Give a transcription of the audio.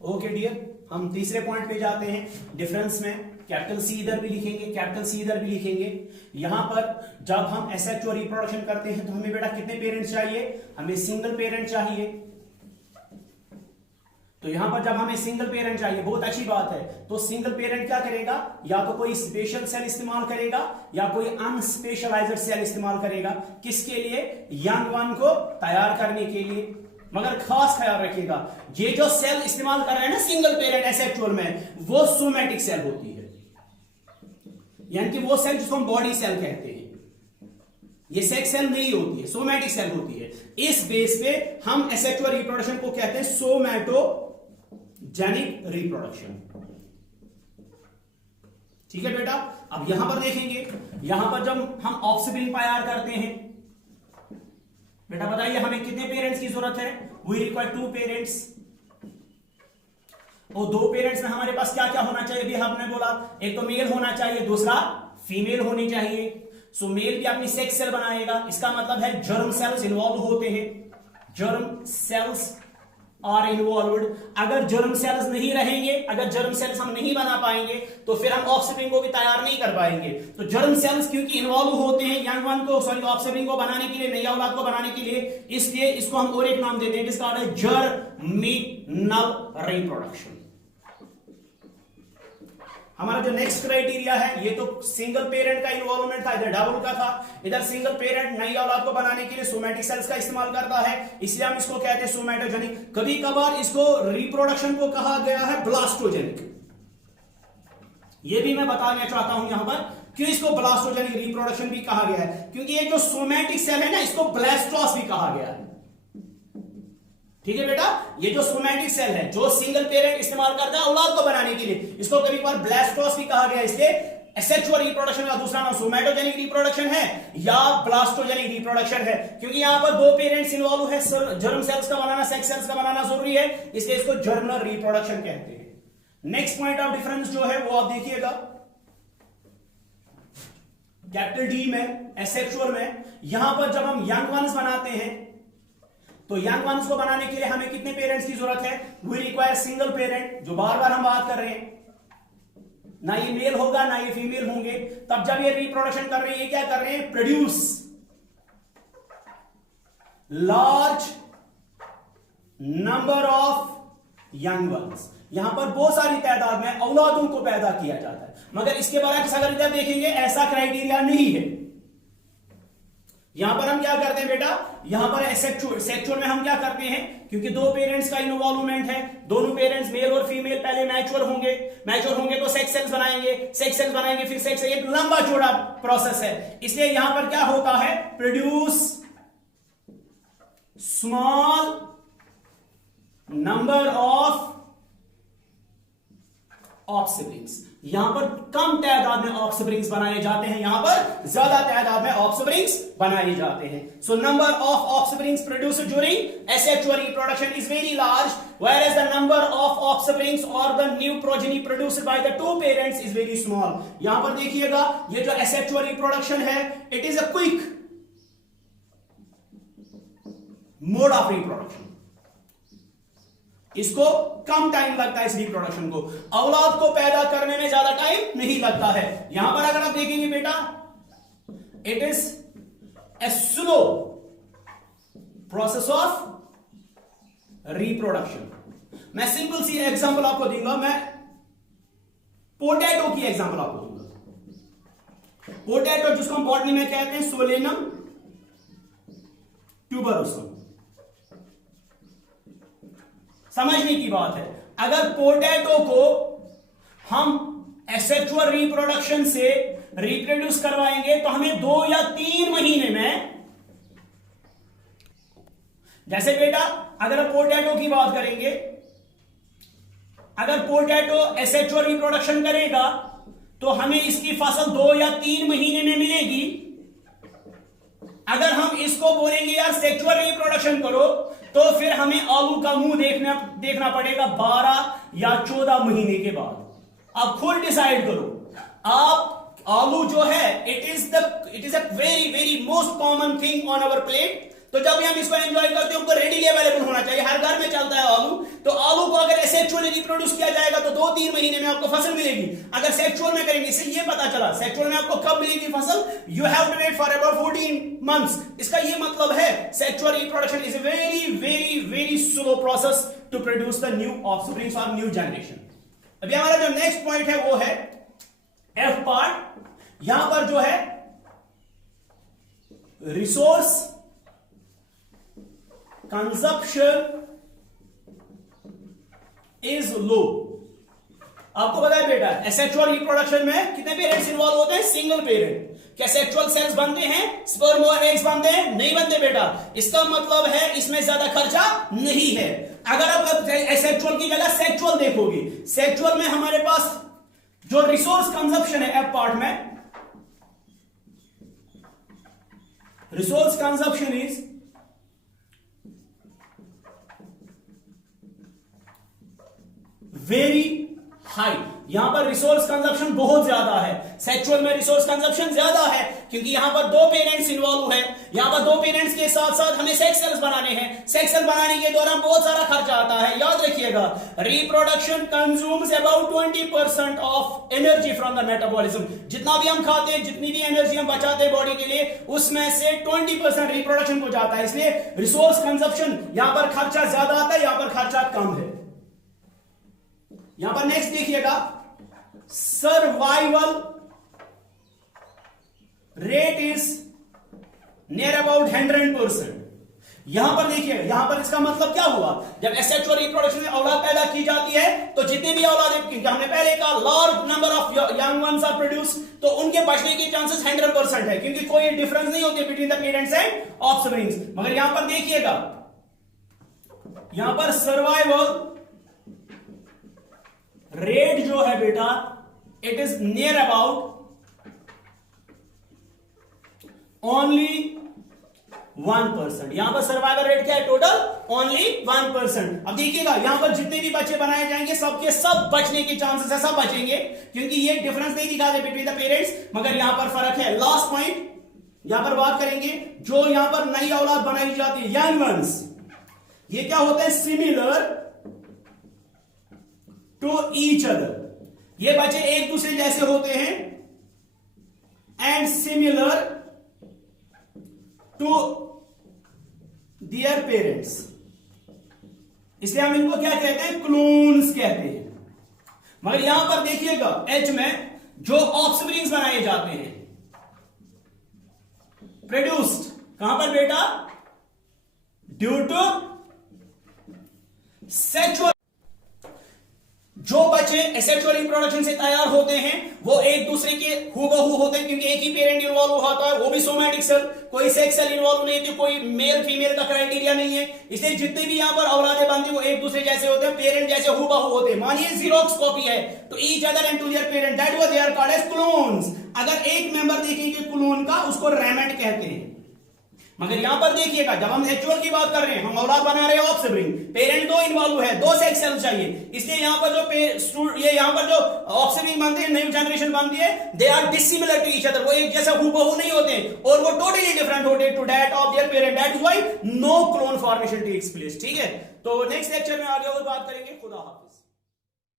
Okay dear, हम तीसरे point पे जाते हैं। डिफरेंस में कैपिटल सी इधर भी लिखेंगे, कैपिटल सी इधर भी लिखेंगे। यहां पर जब हम एसेक्सुअल रिप्रोडक्शन करते हैं तो हमें बेटा कितने पेरेंट्स चाहिए? हमें सिंगल पेरेंट चाहिए। तो यहां पर जब हमें सिंगल पेरेंट चाहिए, बहुत अच्छी बात है, तो सिंगल पेरेंट क्या करेगा? या तो कोई स्पेशल सेल इस्तेमाल करेगा या कोई अनस्पेशलाइज्ड सेल इस्तेमाल करेगा। किसके लिए? यंग वन को तैयार करने के लिए। मगर खास ख्याल रखिएगा, ये जो सेल इस्तेमाल कर रहे हैं ना सिंगल पेरेंट एसेक्सुअल में, वो सोमैटिक सेल होती है, यानी कि वो सेल जिसको हम बॉडी सेल कहते हैं। ये सेक्स सेल नहीं होती है, सोमैटिक सेल होती है। इस बेस पे हम एसेक्सुअल रिप्रोडक्शन को कहते हैं सोमैटोजेनिक रिप्रोडक्शन। ठीक है बेटा। अब यहां पर देखेंगे, यहां पर जब हम ऑफस्प्रिंग तैयार करते हैं, बेटा बताइए हमें कितने पेरेंट्स की जरूरत है? We require 2 parents. और 2 पेरेंट्स में हमारे पास क्या क्या होना चाहिए? भी हमने बोला एक तो मेल होना चाहिए, दूसरा फीमेल होनी चाहिए। सो मेल भी अपनी सेक्स सेल बनाएगा, इसका मतलब है जर्म सेल्स इन्वॉल्व होते हैं। Germ cells are involved. अगर जर्म सेल्स नहीं रहेंगे, अगर जर्म सेल्स हम नहीं बना पाएंगे तो फिर हम ऑफस्प्रिंग को भी तैयार नहीं कर पाएंगे। तो जर्म सेल्स क्योंकि इन्वॉल्व होते हैं यंग वन को, सॉरी ऑफस्प्रिंग को बनाने के लिए, नई औलाद को बनाने के लिए, इसलिए इसको हम और एक नाम देते हैं जिसका है जर्मिनल रिप्रोडक्शन। हमारा जो नेक्स्ट क्राइटेरिया है, ये तो सिंगल पेरेंट का इन्वॉल्वमेंट था, इधर डबल का था। इधर सिंगल पेरेंट नई औलाद को बनाने के लिए सोमैटिक सेल्स का इस्तेमाल करता है, इसलिए हम इसको कहते हैं सोमैटोजेनिक। कभी कभार इसको रिप्रोडक्शन को कहा गया है ब्लास्टोजेनिक। ये भी मैं बताना चाहता हूं यहां पर क्यों इसको ब्लास्टोजेनिक रिप्रोडक्शन भी कहा गया है, क्योंकि ये जो सोमैटिक सेल है ना, इसको ब्लास्टोस भी कहा गया है। ठीक है बेटा। ये जो सोमैटिक सेल है जो सिंगल पेरेंट इस्तेमाल करता है औलाद को बनाने के लिए, इसको कभी कभार ब्लास्टोस भी कहा गया है। इसलिए एसेक्सुअल रिप्रोडक्शन का दूसरा नाम सोमैटोजेनिक रिप्रोडक्शन है या ब्लास्टोजेनिक रिप्रोडक्शन है, क्योंकि यहां पर 2 पेरेंट्स इन्वॉल्व है। जर्म सेल्स का बनाना, सेक्स सेल्स का बनाना जरूरी है, इसलिए इसको जर्मिनल रिप्रोडक्शन कहते हैं। नेक्स्ट पॉइंट ऑफ डिफरेंस जो है वो आप देखिएगा, कैपिटल डी में एसेक्सुअल में, यहां पर जब हम यंग वंस बनाते हैं तो यंग वंस को बनाने के लिए हमें कितने पेरेंट्स की जरूरत है? वी रिक्वायर सिंगल पेरेंट, जो बार बार हम बात कर रहे हैं। ना ये मेल होगा ना ये फीमेल होंगे। तब जब ये रिप्रोडक्शन कर रहे हैं, ये क्या कर रहे हैं? Produce large number of young once. यहां पर बहुत सारी तादाद में औलादों को पैदा किया जाता है, मगर इसके बरक्स अगर इधर देखेंगे ऐसा क्राइटेरिया नहीं है। यहां पर हम क्या करते हैं बेटा? यहां पर सेक्सुअल में हम क्या करते हैं, क्योंकि 2 पेरेंट्स का इन्वॉल्वमेंट है, दोनों पेरेंट्स मेल और फीमेल पहले मैच्योर होंगे, मैच्योर होंगे तो सेक्स सेल्स बनाएंगे, सेक्स सेल्स बनाएंगे फिर सेक्स, एक लंबा चौड़ा प्रोसेस है। इसलिए यहां पर क्या होता है? Produce small number of offsprings. यहां पर कम तादाद में ऑफस्प्रिंग्स बनाए जाते हैं, यहां पर ज्यादा तादाद में ऑफस्प्रिंग्स बनाए जाते हैं। So number of offsprings produced during asexual reproduction is very large, whereas the number of offsprings or the new progeny produced by the 2 parents is very small. यहां पर देखिएगा, ये जो एसेक्सुअल रिप्रोडक्शन है, it is a quick mode of reproduction. इसको कम time लगता है इस रिप्रोडक्शन को, औलाद को पैदा करने में ज्यादा टाइम नहीं लगता है। यहां पर अगर आप देखेंगे बेटा, it is a slow process of reproduction. मैं सिंपल सी एग्जांपल आपको दूंगा, मैं पोटैटो की एग्जांपल आपको दूंगा। पोटैटो जिसको हम बॉटनी में कहते हैं सोलेनम ट्यूबरोसम। समझने की बात है, अगर पोटैटो को हम एसेक्सुअल रिप्रोडक्शन से रिप्रोड्यूस करवाएंगे तो हमें 2 या 3 महीने में, जैसे बेटा अगर पोटैटो की बात करेंगे, अगर पोटैटो एसेक्सुअल रिप्रोडक्शन करेगा तो हमें इसकी फसल 2 या 3 महीने में मिलेगी। अगर हम इसको बोलेंगे यार सेक्सुअल रिप्रोडक्शन करो, तो फिर हमें आलू का मुंह देखना पड़ेगा 12 या 14 महीने के बाद। अब खुद डिसाइड करो आप, आलू जो है it is a very very most common thing on our plate. तो जब भी हम इसको एंजॉय करते हैं, हमको रेडीली अवेलेबल होना चाहिए, हर घर में चलता है आलू। तो आलू को अगर एसेक्सुअल सेक्सुअली रिप्रोड्यूस किया जाएगा तो 2-3 महीने में आपको फसल मिलेगी। अगर सेक्सुअल में करेंगे, इससे ये पता चला सेक्सुअल में आपको कब मिलेगी फसल, you have to wait for about 14 months. इसका ये मतलब है sexual reproduction is a very very very slow process to produce the new offsprings और न्यू जनरेशन। अभी हमारा जो नेक्स्ट पॉइंट है वो है एफ पार्ट। यहां पर जो है रिसोर्स कंजप्शन इज लो। आपको पता है बेटा एसेक्सुअल रिप्रोडक्शन में कितने पेरेंट्स इन्वॉल्व होते हैं, सिंगल पेरेंट। क्या सेक्सुअल सेल्स बनते हैं, स्पर्म और एग्स बनते हैं? नहीं बनते बेटा। इसका मतलब है इसमें ज्यादा खर्चा नहीं है। अगर आप एसेक्सुअल की जगह सेक्सुअल देखोगे, सेक्सुअल में हमारे पास जो रिसोर्स कंजप्शन है एफ पार्ट में, resource consumption is very high. यहां पर रिसोर्स कंजप्शन बहुत ज्यादा है। सेक्सुअल में रिसोर्स कंजप्शन ज्यादा है क्योंकि यहां पर 2 पेरेंट्स इन्वॉल्व है। यहां पर 2 पेरेंट्स के साथ साथ हमें सेक्स सेल्स बनाने हैं। सेक्स सेल बनाने के दौरान बहुत सारा खर्चा आता है। याद रखिएगा, reproduction consumes about 20% of energy from the metabolism. जितना भी हम खाते हैं, जितनी भी एनर्जी हम बचाते हैं बॉडी के लिए, उसमें से 20% रिप्रोडक्शन को जाता है। इसलिए रिसोर्स कंजप्शन यहां पर खर्चा ज्यादा आता है, यहां पर खर्चा कम है। यहां पर नेक्स्ट देखिएगा, survival rate is near about 100%। यहां पर देखिए, यहां पर इसका मतलब क्या हुआ, जब एसेक्सुअल रिप्रोडक्शन में औलाद पैदा की जाती है तो जितने भी औलाद, हमने पहले कहा large number of young ones are produce, तो उनके बचने के चांसेस 100% है क्योंकि कोई डिफरेंस नहीं होती between the parents and offsprings. मगर यहां पर देखिएगा, यहां पर सर्वाइवल रेट जो है बेटा, it is near about only 1%। यहां पर सर्वाइवल रेट क्या है टोटल, ओनली 1%। अब देखिएगा, यहां पर जितने भी बच्चे बनाए जाएंगे सबके सब बचने के चांसेस है, सब बचेंगे क्योंकि ये डिफरेंस नहीं दिखाते बिटवीन द पेरेंट्स। मगर यहां पर फर्क है। लास्ट पॉइंट यहां पर बात करेंगे, जो यहां पर नई औलाद बनाई जाती है, यंग वंस, ये क्या होते हैं, सिमिलर टू ईच अदर। ये बच्चे एक दूसरे जैसे होते हैं and similar to their parents. इसलिए हम इनको क्या कहते हैं, क्लोन्स कहते हैं। मगर यहां पर देखिएगा एच में जो ऑफस्प्रिंग्स बनाए जाते हैं, प्रोड्यूस्ड कहां पर बेटा, ड्यू टू सेक्सुअल। जो बच्चे एसेक्सुअल रिप्रोडक्शन से तैयार होते हैं वो एक दूसरे के हूबहू होते हैं क्योंकि एक ही पेरेंट इन्वॉल्व होता है, वो भी सोमैटिक सेल, कोई सेक्स सेल इन्वॉल्व नहीं होती, कोई मेल फीमेल का क्राइटेरिया नहीं है। इसलिए जितने भी यहां पर औलादे बनती वो एक दूसरे जैसे होते हैं, पेरेंट जैसे हूबहू होते हैं। मानिए जीरोक्स कॉपी है तो each other and to their parent, that was they are called as clones. अगर एक मेंबर देखेंगे क्लोन का, उसको रैमेट कहते हैं। मगर यहां पर देखिएगा, जब हम एक्चुअल की बात कर रहे हैं, हम औलाद बना रहे हैं ऑफस्प्रिंग, पेरेंट 2 इन्वॉल्व है, 2 सेक्स सेल चाहिए। इसलिए यहां पर जो यहां पर जो ऑफस्प्रिंग बनते हैं, नई जनरेशन बनती है, they are dissimilar to each other. वो एक जैसा हूबहू नहीं होते और वो टोटली डिफरेंट होते हैं to that of their parent. That is why no clone formation takes place. ठीक है, तो नेक्स्ट लेक्चर में आगे और बात करेंगे। खुदा हाफिज।